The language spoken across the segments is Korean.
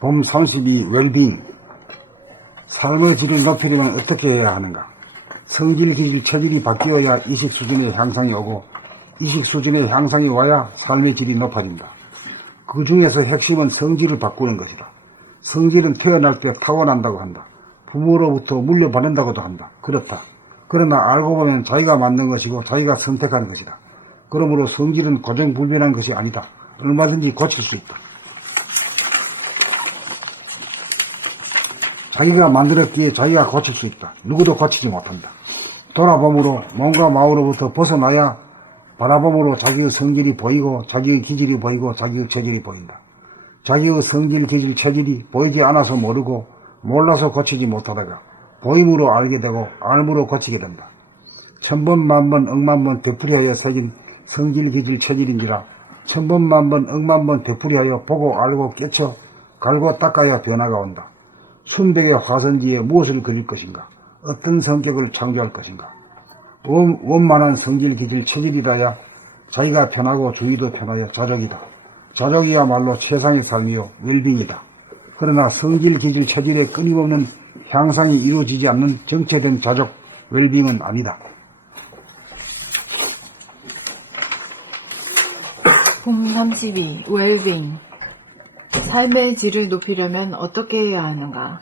봄 32 웰빙. 삶의 질을 높이려면 어떻게 해야 하는가? 성질, 기질, 체질이 바뀌어야 의식 수준의 향상이 오고 의식 수준의 향상이 와야 삶의 질이 높아진다. 그 중에서 핵심은 성질을 바꾸는 것이다. 성질은 태어날 때 타고난다고 한다. 부모로부터 물려받는다고도 한다. 그렇다. 그러나 알고 보면 자기가 만든 것이고 자기가 선택하는 것이다. 그러므로 성질은 고정불변한 것이 아니다. 얼마든지 고칠 수 있다. 자기가 만들었기에 자기가 고칠 수 있다. 누구도 고치지 못한다. 돌아봄으로 몸과 마음으로부터 벗어나야 바라봄으로 자기의 성질이 보이고 자기의 기질이 보이고 자기의 체질이 보인다. 자기의 성질, 기질, 체질이 보이지 않아서 모르고 몰라서 고치지 못하다가 보임으로 알게 되고 알므로 고치게 된다. 천번 만번 억만번 되풀이하여 새긴 성질, 기질, 체질인지라 천번 만번 억만번 되풀이하여 보고 알고 깨쳐 갈고 닦아야 변화가 온다. 순백의 화선지에 무엇을 그릴 것인가? 어떤 성격을 창조할 것인가? 원만한 성질, 기질, 체질이라야 자기가 편하고 주위도 편하여 자족이다. 자족이야말로 최상의 삶이요 웰빙이다. 그러나 성질, 기질, 체질의 끊임없는 향상이 이루어지지 않는 정체된 자족, 웰빙은 아니다. 봄 32 웰빙. 삶의 질을 높이려면 어떻게 해야 하는가?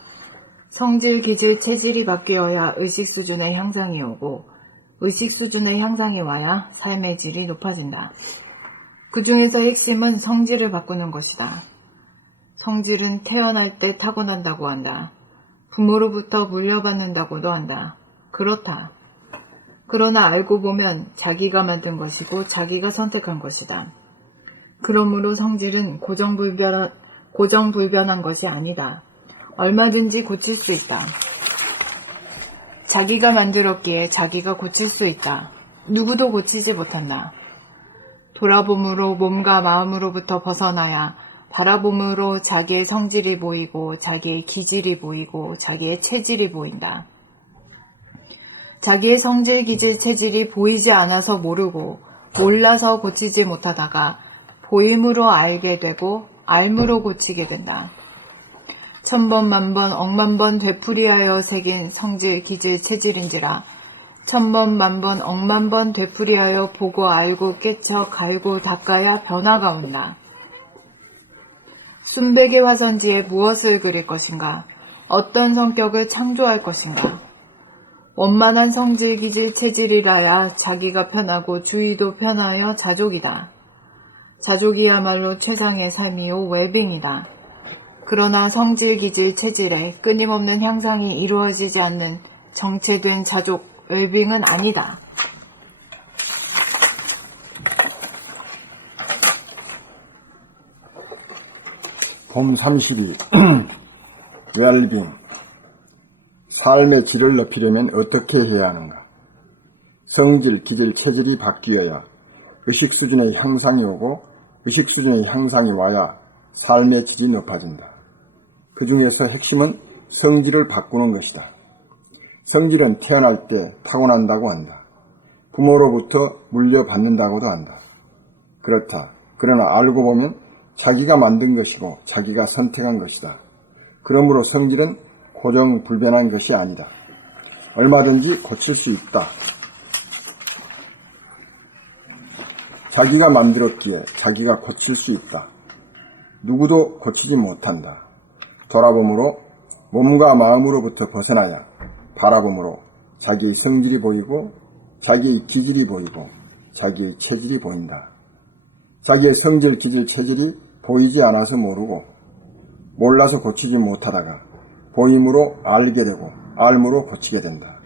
성질, 기질, 체질이 바뀌어야 의식 수준의 향상이 오고 의식 수준의 향상이 와야 삶의 질이 높아진다. 그 중에서 핵심은 성질을 바꾸는 것이다. 성질은 태어날 때 타고난다고 한다. 부모로부터 물려받는다고도 한다. 그렇다. 그러나 알고 보면 자기가 만든 것이고 자기가 선택한 것이다. 그러므로 성질은 고정불변한 것이 아니다. 얼마든지 고칠 수 있다. 자기가 만들었기에 자기가 고칠 수 있다. 누구도 고치지 못한다. 돌아봄으로 몸과 마음으로부터 벗어나야 바라봄으로 자기의 성질이 보이고 자기의 기질이 보이고 자기의 체질이 보인다. 자기의 성질, 기질, 체질이 보이지 않아서 모르고 몰라서 고치지 못하다가 보임으로 알게 되고 알므로 고치게 된다. 천번 만번 억만번 되풀이하여 새긴 성질, 기질, 체질인지라 천번 만번 억만번 되풀이하여 보고 알고 깨쳐 갈고 닦아야 변화가 온다. 순백의 화선지에 무엇을 그릴 것인가? 어떤 성격을 창조할 것인가? 원만한 성질, 기질, 체질이라야 자기가 편하고 주위도 편하여 자족이다. 자족이야말로 최상의 삶이요 웰빙이다. 그러나 성질, 기질, 체질에 끊임없는 향상이 이루어지지 않는 정체된 자족, 웰빙은 아니다. 봄 32 웰빙. 삶의 질을 높이려면 어떻게 해야 하는가? 성질, 기질, 체질이 바뀌어야 의식 수준의 향상이 오고 의식 수준의 향상이 와야 삶의 질이 높아진다. 그 중에서 핵심은 성질을 바꾸는 것이다. 성질은 태어날 때 타고난다고 한다. 부모로부터 물려받는다고도 한다. 그렇다. 그러나 알고 보면 자기가 만든 것이고 자기가 선택한 것이다. 그러므로 성질은 고정불변한 것이 아니다. 얼마든지 고칠 수 있다. 자기가 만들었기에 자기가 고칠 수 있다. 누구도 고치지 못한다. 돌아봄으로 몸과 마음으로부터 벗어나야 바라봄으로 자기의 성질이 보이고 자기의 기질이 보이고 자기의 체질이 보인다. 자기의 성질, 기질, 체질이 보이지 않아서 모르고 몰라서 고치지 못하다가 보임으로 알게 되고 알므로 고치게 된다.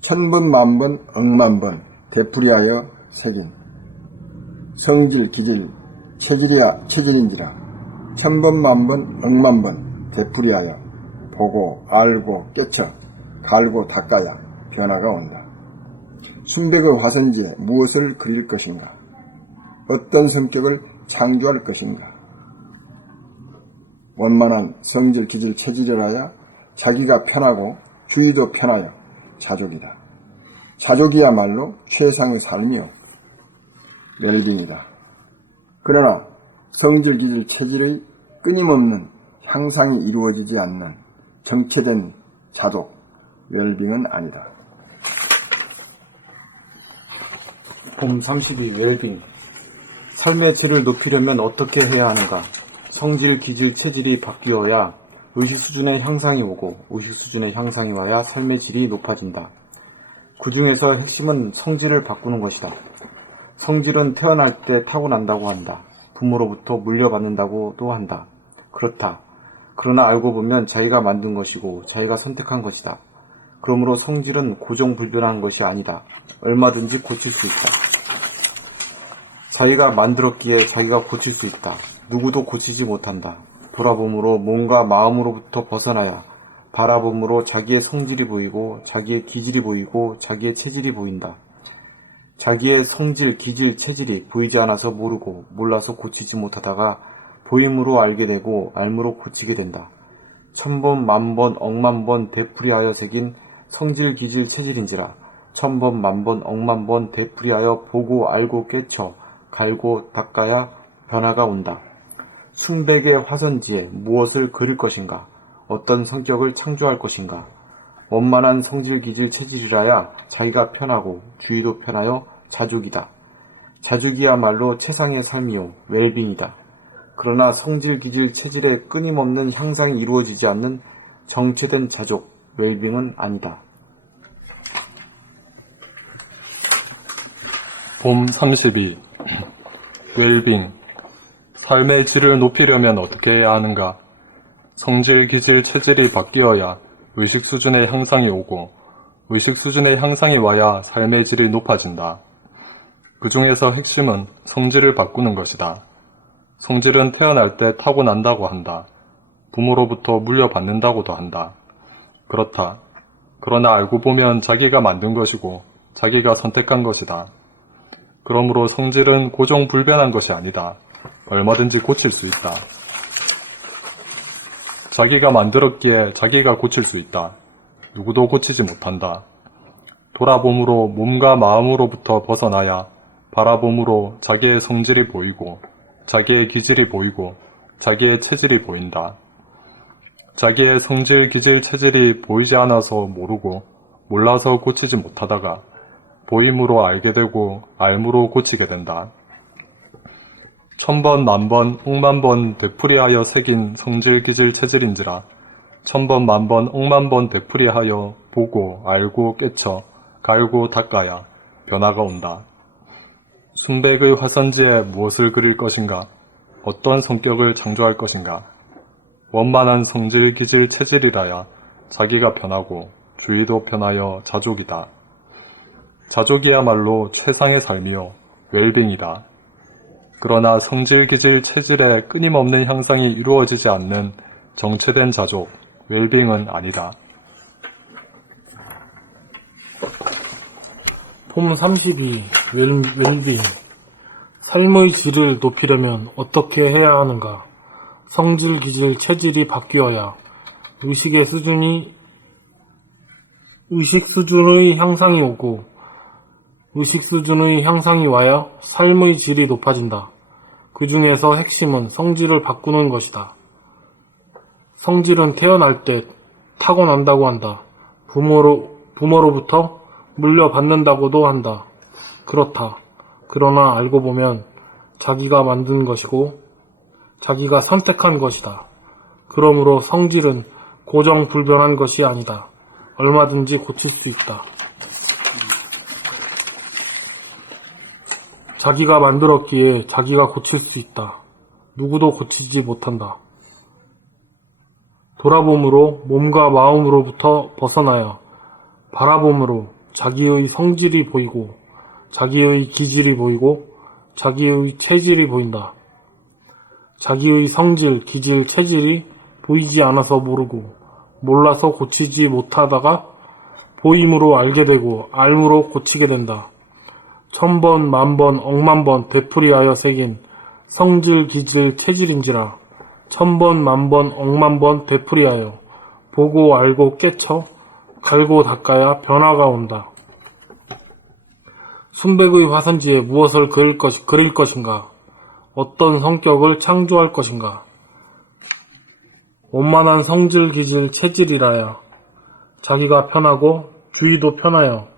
천번 만번 억만번 되풀이하여 새긴 성질, 기질, 체질인지라 천번 만번 억만번 되풀이하여 보고 알고 깨쳐 갈고 닦아야 변화가 온다. 순백의 화선지에 무엇을 그릴 것인가? 어떤 성격을 창조할 것인가? 원만한 성질, 기질, 체질이라야 자기가 편하고 주위도 편하여 자족이다. 자족이야말로 최상의 삶이요 웰빙이다. 그러나 성질, 기질, 체질의 끊임없는 향상이 이루어지지 않는 정체된 자족, 웰빙은 아니다. 봄 32 웰빙. 삶의 질을 높이려면 어떻게 해야 하는가? 성질, 기질, 체질이 바뀌어야 의식 수준의 향상이 오고 의식 수준의 향상이 와야 삶의 질이 높아진다. 그 중에서 핵심은 성질을 바꾸는 것이다. 성질은 태어날 때 타고난다고 한다. 부모로부터 물려받는다고도 한다. 그렇다. 그러나 알고 보면 자기가 만든 것이고 자기가 선택한 것이다. 그러므로 성질은 고정불변한 것이 아니다. 얼마든지 고칠 수 있다. 자기가 만들었기에 자기가 고칠 수 있다. 누구도 고치지 못한다. 돌아봄으로 몸과 마음으로부터 벗어나야 바라봄으로 자기의 성질이 보이고 자기의 기질이 보이고 자기의 체질이 보인다. 자기의 성질, 기질, 체질이 보이지 않아서 모르고 몰라서 고치지 못하다가 보임으로 알게 되고 알므로 고치게 된다. 천번, 만번, 억만번 되풀이하여 새긴 성질, 기질, 체질인지라 천번, 만번, 억만번 되풀이하여 보고 알고 깨쳐 갈고 닦아야 변화가 온다. 순백의 화선지에 무엇을 그릴 것인가? 어떤 성격을 창조할 것인가? 원만한 성질, 기질, 체질이라야 자기가 편하고 주위도 편하여 자족이다. 자족이야말로 최상의 삶이요 웰빙이다. 그러나 성질, 기질, 체질의 끊임없는 향상이 이루어지지 않는 정체된 자족, 웰빙은 아니다. 봄 32 웰빙. 삶의 질을 높이려면 어떻게 해야 하는가? 성질, 기질, 체질이 바뀌어야 의식 수준의 향상이 오고 의식 수준의 향상이 와야 삶의 질이 높아진다. 그 중에서 핵심은 성질을 바꾸는 것이다. 성질은 태어날 때 타고난다고 한다. 부모로부터 물려받는다고도 한다. 그렇다. 그러나 알고 보면 자기가 만든 것이고 자기가 선택한 것이다. 그러므로 성질은 고정불변한 것이 아니다. 얼마든지 고칠 수 있다. 자기가 만들었기에 자기가 고칠 수 있다. 누구도 고치지 못한다. 돌아봄으로 몸과 마음으로부터 벗어나야 바라봄으로 자기의 성질이 보이고 자기의 기질이 보이고 자기의 체질이 보인다. 자기의 성질, 기질, 체질이 보이지 않아서 모르고 몰라서 고치지 못하다가 보임으로 알게 되고 알므로 고치게 된다. 천번, 만번, 억만번 되풀이하여 새긴 성질, 기질, 체질인지라 천번, 만번, 억만번 되풀이하여 보고 알고 깨쳐 갈고 닦아야 변화가 온다. 순백의 화선지에 무엇을 그릴 것인가? 어떤 성격을 창조할 것인가? 원만한 성질, 기질, 체질이라야 자기가 편하고 주위도 편하여 자족이다. 자족이야말로 최상의 삶이요 웰빙이다. 그러나 성질, 기질, 체질의 끊임없는 향상이 이루어지지 않는 정체된 자족, 웰빙은 아니다. 봄 32 웰빙. 삶의 질을 높이려면 어떻게 해야 하는가? 성질, 기질, 체질이 바뀌어야 의식 수준의 향상이 오고 의식 수준의 향상이 와야 삶의 질이 높아진다. 그 중에서 핵심은 성질을 바꾸는 것이다. 성질은 태어날 때 타고난다고 한다. 부모로부터 물려받는다고도 한다. 그렇다. 그러나 알고 보면 자기가 만든 것이고 자기가 선택한 것이다. 그러므로 성질은 고정불변한 것이 아니다. 얼마든지 고칠 수 있다. 자기가 만들었기에 자기가 고칠 수 있다. 누구도 고치지 못한다. 돌아봄으로 몸과 마음으로부터 벗어나야 바라봄으로 자기의 성질이 보이고 자기의 기질이 보이고 자기의 체질이 보인다. 자기의 성질, 기질, 체질이 보이지 않아서 모르고 몰라서 고치지 못하다가 보임으로 알게 되고 알므로 고치게 된다. 천번, 만번, 억만번 되풀이하여 새긴 성질, 기질, 체질인지라 천번, 만번, 억만번 되풀이하여 보고 알고 깨쳐 갈고 닦아야 변화가 온다. 순백의 화선지에 무엇을 그릴 것인가? 어떤 성격을 창조할 것인가? 원만한 성질, 기질, 체질이라야 자기가 편하고 주위도 편하여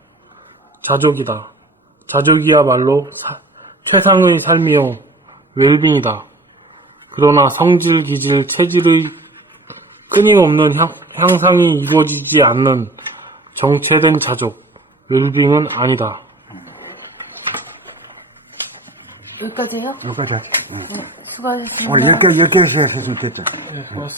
자족이다. 자족이야말로 최상의 삶이요 웰빙이다. 그러나 성질, 기질, 체질의 끊임없는 향상이 이루어지지 않는 정체된 자족, 웰빙은 아니다. 여기까지요? 여기까지 하지. 네, 수고하셨습니다. 오늘 10개씩 했으면 됐죠. 네, 고맙습니다.